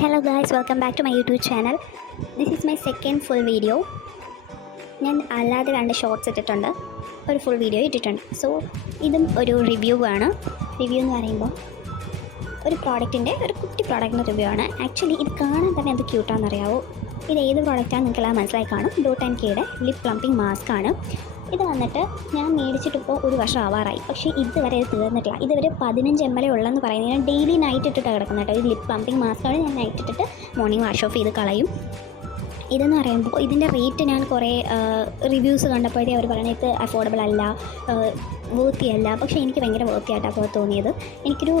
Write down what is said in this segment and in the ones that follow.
Hello guys welcome back to my YouTube channel this is my second full video ഞാൻ അല്ലാതെ രണ്ട് shorts ഇട്ടിട്ടുണ്ട്. ഒരു ഫുൾ വീഡിയോ ഇട്ടിട്ടുണ്ട്. സോ ഇതും ഒരു റിവ്യൂ ആണ്. റിവ്യൂ എന്ന് പറയുമ്പോൾ ഒരു പ്രോഡക്റ്റിന്റെ ഒരു കുട്ടി പ്രോഡക്റ്റിന്റെ റിവ്യൂ ആണ്. ആക്ച്വലി ഇത് കാണാൻ തന്നെ അത് ക്യൂട്ടാണെന്ന് അറിയാവോ ഇത് ഏത് പ്രോഡക്റ്റാണെന്ന് നിങ്ങൾക്ക് എല്ലാം മനസ്സിലായി കാണും. ഡോട്ട് ആൻഡ് കെയുടെ ലിപ് പ്ലംപിംഗ് മാസ്ക് ആണ്. ഇത് വന്നിട്ട് ഞാൻ മേടിച്ചിട്ടിപ്പോൾ ഒരു വർഷം ആവാറായി. പക്ഷേ ഇതുവരെ ഇത് തീർന്നിട്ടില്ല. ഇതുവരെ പതിനഞ്ച് എം എൽ ഉള്ളെന്ന് പറയുന്നത് ഞാൻ ഡെയിലി നൈറ്റ് ഇട്ടിട്ട് കിടക്കുന്നത് കേട്ടോ. ഒരു ലിപ് പമ്പിങ് മാസ്കാണ് ഞാൻ നൈറ്റ് ഇട്ടിട്ട് മോർണിംഗ് വാഷ് ഓഫ് ചെയ്ത് കളയും. ഇതെന്ന് പറയുമ്പോൾ ഇതിന്റെ റേറ്റ് ഞാൻ കുറേ റിവ്യൂസ് കണ്ടപ്പോഴേ അവർ പറയുന്നത് ഇത് അഫോർഡബിൾ അല്ല വേർത്തി അല്ല. പക്ഷേ എനിക്ക് ഭയങ്കര വേർത്തി ആയിട്ടാണ് തോന്നിയത്. എനിക്കൊരു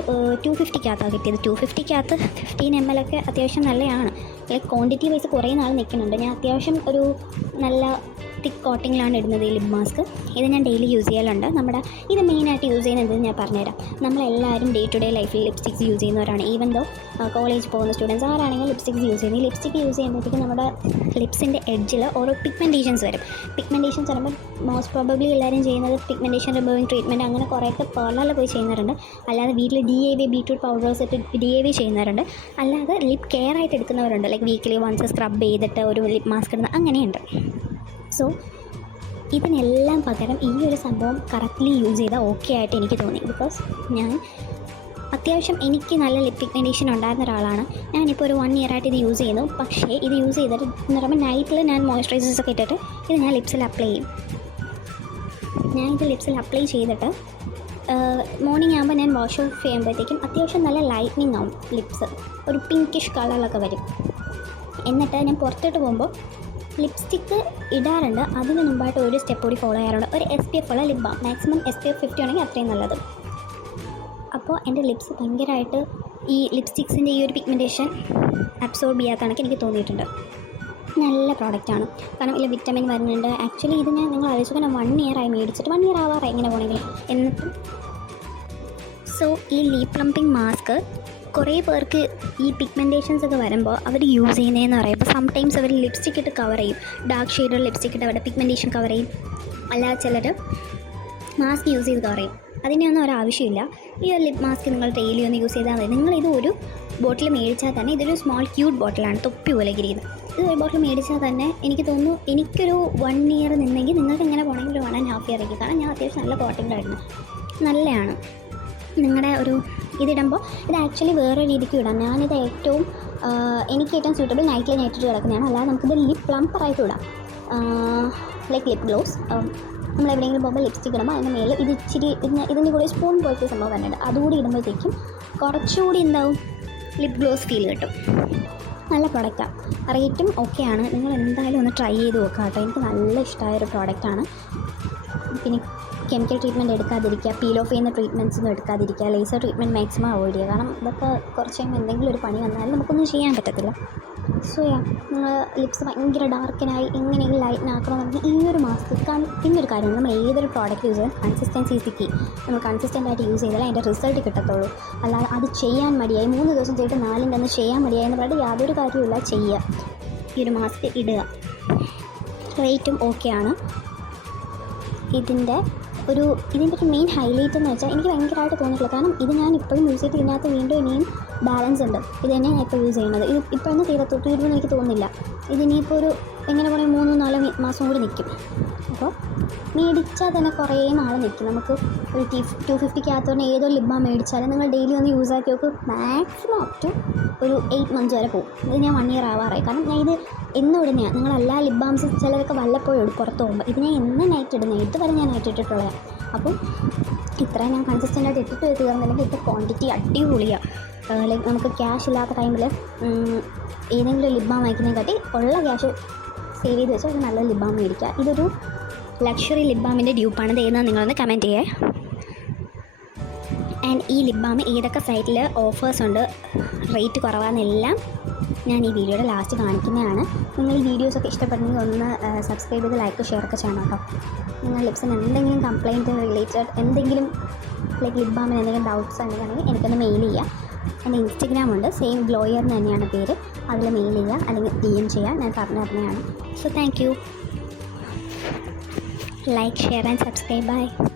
ടു ഫിഫ്റ്റിക്കകത്താണ് കിട്ടിയത്. ടു ഫിഫ്റ്റിക്കകത്ത് ഫിഫ്റ്റീൻ എം എൽ ഒക്കെ അത്യാവശ്യം നല്ലതാണ്. ലൈക്ക് ക്വാണ്ടിറ്റി വൈസ് കുറേ നാൾ നിൽക്കുന്നുണ്ട്. ഞാൻ അത്യാവശ്യം ഒരു നല്ല തിക്ക് കോട്ടിങ്ങിലാണ് ഇടുന്നത് ഈ ലിപ് മാസ്ക് ഇത് ഞാൻ ഡെയിലി യൂസ് ചെയ്യലുണ്ട്. നമ്മുടെ ഇത് മെയിനായിട്ട് യൂസ് ചെയ്യുന്നത് ഞാൻ പറഞ്ഞുതരാം. നമ്മളെല്ലാവരും ഡേ ടു ഡേ ലൈഫിൽ ലിപ്സ്റ്റിക്സ് യൂസ് ചെയ്യുന്നവരാണ് ഈവൻ ദോ കോളേജ് പോകുന്ന സ്റ്റുഡൻസ് ആരാണെങ്കിലും ലിപ്സ്റ്റിക്സ് യൂസ് ചെയ്യുന്നത് ഈ ലിപ്സ്റ്റിക്ക് യൂസ് ചെയ്യുമ്പോഴത്തേക്കും നമ്മുടെ ലിപ്സിന്റെ എഡ്ജിൽ ഓരോ പിഗ്മെന്റേഷൻസ് വരും. പിഗ്മെന്റേഷൻസ് വരുമ്പോൾ മോസ്റ്റ് പ്രോബബ്ലി എല്ലാവരും ചെയ്യുന്നത് പിഗ്മെന്റേഷൻ റിമൂവിങ് ട്രീറ്റ്മെന്റ് അങ്ങനെ കുറേയൊക്കെ പേർലറിൽ പോയി ചെയ്യുന്നവരുണ്ട്. അല്ലാതെ വീട്ടിൽ D A V beetroot powders ഇട്ട് ഡി എ വി ചെയ്യുന്നവരുണ്ട്. അല്ലാതെ ലിപ് കെയർ ആയിട്ട് എടുക്കുന്നവരുണ്ട്. ലൈക്ക് വീക്കിലി വൺസ് സ്ക്രബ് ചെയ്തിട്ട് ഒരു ലിപ് മാസ്ക് ഇടുന്ന അങ്ങനെയുണ്ട്. സോ ഇതിനെല്ലാം പകരം ഈ ഒരു സംഭവം കറക്റ്റ്ലി യൂസ് ചെയ്താൽ ഓക്കെ ആയിട്ട് എനിക്ക് തോന്നി. ബിക്കോസ് ഞാൻ അത്യാവശ്യം എനിക്ക് നല്ല ലിപ് പിഗ്മെന്റേഷൻ ഉണ്ടായിരുന്ന ഒരാളാണ്. ഞാനിപ്പോൾ ഒരു വൺ ഇയർ ആയിട്ട് ഇത് യൂസ് ചെയ്യുന്നു. പക്ഷേ ഇത് യൂസ് ചെയ്തിട്ട് എന്ന് പറയുമ്പോൾ നൈറ്റിൽ ഞാൻ മോയ്സ്ചറൈസേഴ്സ് ഒക്കെ ഇട്ടിട്ട് ഇത് ഞാൻ ലിപ്സിൽ അപ്ലൈ ചെയ്യും. ഞാൻ ഇത് ലിപ്സിൽ അപ്ലൈ ചെയ്തിട്ട് മോർണിംഗ് ആകുമ്പോൾ ഞാൻ വാഷ് ഓഫ് ചെയ്യുമ്പോഴത്തേക്കും അത്യാവശ്യം നല്ല ലൈറ്റ്നിങ് ആവും ലിപ്സ് ഒരു പിങ്കിഷ് കളറിലൊക്കെ വരും. എന്നിട്ട് ഞാൻ പുറത്തോട്ട് പോകുമ്പോൾ ലിപ്സ്റ്റിക്ക് ഇടാറുണ്ട്. അതിന് മുമ്പായിട്ട് ഒരു സ്റ്റെപ്പ് കൂടി ഫോളോ ചെയ്യാറുണ്ട്. ഒരു എസ് പി എഫ് ഉള്ള lip balm maximum S P F fifty ആണെങ്കിൽ അത്രയും നല്ലത്. അപ്പോൾ എന്റെ ലിപ്സ് ഭയങ്കരമായിട്ട് ഈ ലിപ്സ്റ്റിക്സിന്റെ ഈ ഒരു പിഗ്മെന്റേഷൻ അബ്സോർബ് ചെയ്യാത്ത കണക്ക് എനിക്ക് തോന്നിയിട്ടുണ്ട്. നല്ല പ്രോഡക്റ്റാണ് കാരണം ഇതിൽ വിറ്റമിൻ വരുന്നുണ്ട്. ആക്ച്വലി ഇത് ഞാൻ നിങ്ങൾ ആലോചിക്കാൻ വൺ ഇയർ ആയി മേടിച്ചിട്ട് വൺ ഇയർ ആവാറായി ഇങ്ങനെ പോകണമെങ്കിൽ എന്നിട്ടും സോ ഈ ലീപ് പ്ലംപിംഗ് മാസ്ക് കുറേ പേർക്ക് ഈ പിഗ്മെന്റേഷൻസ് ഒക്കെ വരുമ്പോൾ അവർ യൂസ് ചെയ്യുന്നതെന്ന് പറയുമ്പോൾ സംടൈംസ് അവർ ലിപ്സ്റ്റിക് ഇട്ട് കവർ ചെയ്യും. ഡാർക്ക് ഷെയ്ഡുള്ള ലിപ്സ്റ്റിക് ഇട്ട് അവരുടെ പിഗ്മെന്റേഷൻ കവർ ചെയ്യും. അല്ലാതെ ചിലർ മാസ്ക് യൂസ് ചെയ്ത് കവർ ചെയ്യും. അതിനൊന്നും ഒരാവശ്യമില്ല ഈ ഒരു ലിപ് മാസ്ക് നിങ്ങൾ ഡെയിലി ഒന്ന് യൂസ് ചെയ്താൽ മതി. നിങ്ങളിത് ഒരു ബോട്ടിൽ മേടിച്ചാൽ തന്നെ ഇതൊരു സ്മോൾ ക്യൂട്ട് ബോട്ടിലാണ് തൊപ്പി പോലെ ഇരിക്കുന്നത്. ഇത് ഒരു ബോട്ടിൽ മേടിച്ചാൽ തന്നെ എനിക്ക് തോന്നുന്നു എനിക്കൊരു വൺ ഇയർ നിന്നെങ്കിൽ നിങ്ങൾക്ക് എങ്ങനെ പോകണമെങ്കിൽ വൺ ആൻഡ് ഹാഫ് ഇയർ ആയിരിക്കും. കാരണം ഞാൻ അത്യാവശ്യം നല്ല കോട്ടിങ്ങിലായിരുന്നു നല്ലതാണ്. നിങ്ങളുടെ ഒരു ഇതിടുമ്പോൾ ഇത് ആക്ച്വലി വേറെ രീതിക്ക് ഇടാം. ഞാനിത് ഏറ്റവും എനിക്ക് ഏറ്റവും സ്യൂട്ടബിൾ നൈറ്റിൽ നൈറ്റിട്ട് കിടക്കുന്നതാണ്. അല്ലാതെ നമുക്കിത് ലിപ് പ്ലംപ്പറായിട്ട് ഇടാം. ലൈക്ക് ലിപ് ഗ്ലോസ് നമ്മൾ എവിടെയെങ്കിലും പോകുമ്പോൾ ലിപ്സ്റ്റിക് ഇടുമ്പോൾ അതിന്റെ മേലെ ഇത് ഇച്ചിരി ഇതിന് ഇതിന്റെ കൂടെ സ്പൂൺ പോലത്തെ സംഭവം വരുന്നുണ്ട് അതുകൂടി ഇടുമ്പോഴത്തേക്കും കുറച്ചുകൂടി എന്താവും? ലിപ് ഗ്ലോസ് ഫീൽ കിട്ടും. നല്ല പ്രൊഡക്റ്റാണ് റേറ്റും ഓക്കെയാണ് നിങ്ങൾ എന്തായാലും ഒന്ന് ട്രൈ ചെയ്ത് നോക്കാം കേട്ടോ. എനിക്ക് നല്ല ഇഷ്ടമായ ഒരു പ്രോഡക്റ്റാണ് പിന്നെ കെമിക്കൽ ട്രീറ്റ്മെന്റ് എടുക്കാതിരിക്കുക പീൽ ഓഫ് ചെയ്യുന്ന ട്രീറ്റ്മെന്റ്സ് ഒന്നും എടുക്കാതിരിക്കുക ലേസർ ട്രീറ്റ്മെന്റ് മാക്സിമം അവോയ്ഡ് ചെയ്യുക. കാരണം ഇതൊക്കെ കുറച്ച് കഴിയുമ്പോൾ എന്തെങ്കിലും ഒരു പണി വന്നാലും നമുക്കൊന്നും ചെയ്യാൻ പറ്റത്തില്ല. സോ യാ നിങ്ങൾ ലിപ്സ് ഭയങ്കര ഡാർക്കനായി എങ്ങനെയെങ്കിലും ലൈറ്റ് ആക്കണമെന്നുണ്ടെങ്കിൽ ഈ ഒരു മാസ്ക് പിന്നെ ഒരു കാര്യം നമ്മൾ ഏതൊരു പ്രോഡക്റ്റ് യൂസ് ചെയ്യാൻ കൺസിസ്റ്റൻസി സിക്കി നമ്മൾ കൺസിസ്റ്റന്റ് ആയിട്ട് യൂസ് ചെയ്താലേ അതിന്റെ റിസൾട്ട് കിട്ടത്തുള്ളൂ. അല്ലാതെ അത് ചെയ്യാൻ മടിയായി മൂന്ന് ദിവസം ചെയ്തിട്ട് നാലിന്റെ അന്ന് ചെയ്യാൻ മടിയായി എന്ന് പറഞ്ഞിട്ട് യാതൊരു കാര്യമില്ല ചെയ്യുക ഈ ഒരു മാസ്ക് ഇടുക. റേറ്റും ഓക്കെയാണ് ഇതിന്റെ ഒരു ഇതിന്റെ ഒരു മെയിൻ ഹൈലൈറ്റ് എന്ന് വെച്ചാൽ എനിക്ക് ഭയങ്കരമായിട്ട് തോന്നിയിട്ടില്ല കാരണം ഇത് ഞാൻ ഇപ്പോഴും യൂസ് ചെയ്ത് ഇതിനകത്ത് വീണ്ടും ഇനിയും ബാലൻസ് ഉണ്ട്. ഇത് തന്നെയാണ് ഇപ്പോൾ യൂസ് ചെയ്യുന്നത്. ഇത് ഇപ്പോഴൊന്നും തീരത്തു തീരുമെന്ന് എനിക്ക് തോന്നുന്നില്ല. ഇതിനിപ്പോൾ ഒരു എങ്ങനെ കുറേ മൂന്നോ നാലോ മാസം കൂടി നിൽക്കും അപ്പോൾ മേടിച്ചാൽ തന്നെ കുറേ നാൾ നിൽക്കും നമുക്ക് ഒരു ടി ടു ഫിഫ്റ്റിക്കകത്ത് തന്നെ ഏതോ ലിബാം മേടിച്ചാലും നിങ്ങൾ ഡെയിലി ഒന്ന് യൂസ് ആക്കി നോക്ക് മാക്സിമം അപ് ടു ഒരു എയ്റ്റ് മന്ത്സ് വരെ പോകും. ഇത് ഞാൻ വൺ ഇയർ ആവാറായി. കാരണം ഞാൻ ഇത് എന്നും ഇടുന്നതാണ് നിങ്ങളെല്ലാ ബാംസ് ചിലരൊക്കെ വല്ലപ്പോഴും ഇടും പുറത്ത് പോകുമ്പോൾ. ഇത് ഞാൻ എന്നും നൈറ്റ് ഇടുന്നത് ഇതുവരെ ഞാൻ നൈറ്റ് ഇട്ടിട്ടുള്ളതാണ് അപ്പം ഇത്രയും ഞാൻ കൺസിസ്റ്റന്റ് ആയിട്ട് ഇട്ടിട്ട് തീർന്നില്ലെങ്കിൽ ഇപ്പോൾ ക്വാണ്ടിറ്റി അടിപൊളിയാണ് ലൈക്ക് നമുക്ക് ക്യാഷ് ഇല്ലാത്ത ടൈമിൽ ഏതെങ്കിലും ലിപ് ബാം വാങ്ങിക്കുന്നതിനെക്കാട്ടി ഉള്ള ക്യാഷ് സേവ് ചെയ്ത് വെച്ചാൽ ഒരു നല്ല ലിബാം മേടിക്കുക. ഇതൊരു ലക്ഷറി ലിപ് ബാമിന്റെ ഡ്യൂപ്പാണ് ചെയ്യുന്നത് നിങ്ങളൊന്ന് കമന്റ് ചെയ്യേ. ആൻഡ് ഈ ലിബാം ഏതൊക്കെ സൈറ്റിൽ ഓഫേഴ്സ് ഉണ്ട്? റേറ്റ് കുറവാണെന്നെല്ലാം ഞാൻ ഈ വീഡിയോയുടെ ലാസ്റ്റ് കാണിക്കുന്നതാണ്. നിങ്ങൾ ഈ വീഡിയോസൊക്കെ ഇഷ്ടപ്പെടുന്നെങ്കിൽ ഒന്ന് സബ്സ്ക്രൈബ് ചെയ്ത് ലൈക്ക് ഷെയർ ഒക്കെ ചെയ്യണം കേട്ടോ. നിങ്ങൾ ലിപ്സിന് എന്തെങ്കിലും കംപ്ലയിന്റ് റിലേറ്റഡ് എന്തെങ്കിലും ലൈക്ക് ലിപ് ബാമിന് എന്തെങ്കിലും ഡൗട്ട്സ് ഉണ്ടെങ്കിൽ എനിക്കൊന്ന് മെയിൽ ചെയ്യാം. എന്റെ ഇൻസ്റ്റഗ്രാം ഉണ്ട് സെയിം ഗ്ലോയർ എന്ന് തന്നെയാണ് പേര്. അതിൽ മെയിൽ ചെയ്യുക അല്ലെങ്കിൽ ഡി എം ചെയ്യുക ഞാൻ പറഞ്ഞു തരുന്നതാണ്. So thank you. Like, share, and subscribe. Bye.